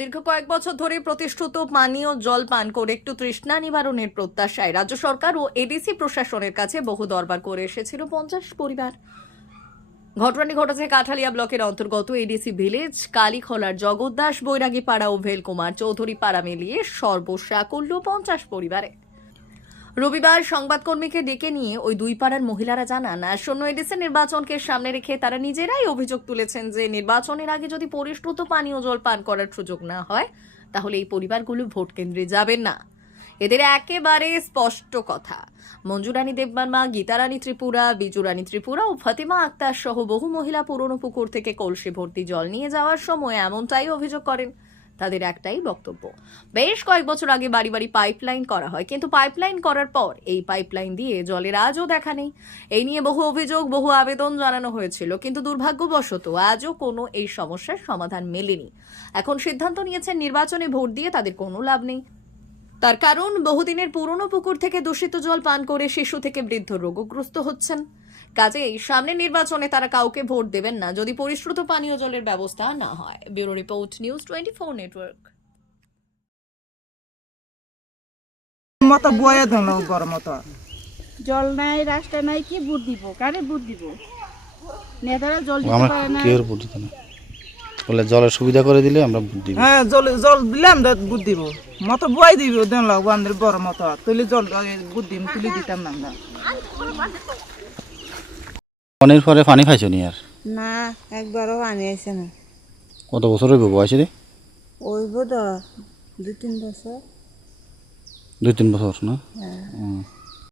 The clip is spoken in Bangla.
দীর্ঘ কয়েক বছর ধরে প্রতিশ্রুত পানীয় জল পান করে একটু তৃষ্ণা নিবারণের প্রত্যাশায় রাজ্য সরকার ও এডিসি প্রশাসনের কাছে বহু দরবার করে এসেছিল 50 পরিবার। ঘটনাটি ঘটেছে কাঠালিয়া ব্লকের অন্তর্গত এডিসি ভিলেজ কালীখোলার জগদ্দাস বৈরাগী পাড়া ও ভেলকুমার চৌধুরী পাড়া মিলিয়ে সর্বসাকুল্য 50 পরিবারে। রবিবার সংবাদকর্মীকে ডেকে নিয়ে ওই দুই পাড়ার মহিলারা জানান, আসন্ন এডিসি নির্বাচনকে সামনে রেখে তারা নিজেরাই অভিযোগ তুলেছেন যে নির্বাচনের আগে যদি পরিশ্রুত পানীয় জল পান করার সুযোগ না হয় তাহলে এই পরিবারগুলো ভোট কেন্দ্রে যাবেন না। এদের একেবারে স্পষ্ট কথা। মঞ্জুরানী দেববর্মা, গীতারানী ত্রিপুরা, বিজুরানী ত্রিপুরা ও ফাতিমা আক্তার সহ বহু মহিলা পুরনো পুকুর থেকে কলসি ভর্তি জল নিয়ে যাওয়ার সময় এমনটাই অভিযোগ করেন। তাদের একটাই বক্তব্য, বেশ কয়েক বছর আগে বাড়ি বাড়ি পাইপলাইন করা হয়, কিন্তু পাইপলাইন করার পর এই পাইপলাইন দিয়ে জলের আজও দেখা নেই। এই নিয়ে বহু অভিযোগ, বহু আবেদন জানানো হয়েছিল, কিন্তু দুর্ভাগ্যবশত আজও কোনো এই সমস্যার সমাধান মেলেনি। এখন সিদ্ধান্ত নিয়েছেন নির্বাচনে ভোট দিয়ে তাদের কোনো লাভ নেই। তার কারণ, বহুদিনের পুরনো পুকুর থেকে দূষিত জল পান করে শিশু থেকে বৃদ্ধ রোগগ্রস্ত হচ্ছেন। কাজেই সামনে নির্বাচনে তারা কাউকে ভোট দেবেন না যদি পরিশ্রুত পানীয় জলের ব্যবস্থা না হয়। Bureau report, news 24 network. মতো বয়ে দিল গরম মতো জল নাই, রাস্তা নাই, কি বুট দিব, কারে বুট দিব? নেতারা জল দিতে আমরা পারে না। কেউ ভোট দিতে না, বলে জলের সুবিধা করে দিলে আমরা ভোট দিব। হ্যাঁ জল জল দিলে আমরা বুট দিব, মতো বয়ে দিব দিল বান্ধের বড় মতো তুলি জল বুট দিম তুলি দিতাম না আমরা। পানির পরে পানি খাইছো নি আর? না, একবারও পানি আইছে না। কত বছর হইব বয়সে রে? ওইব তো 2-3 বছর। 2-3 বছর না? হ্যাঁ। হুম।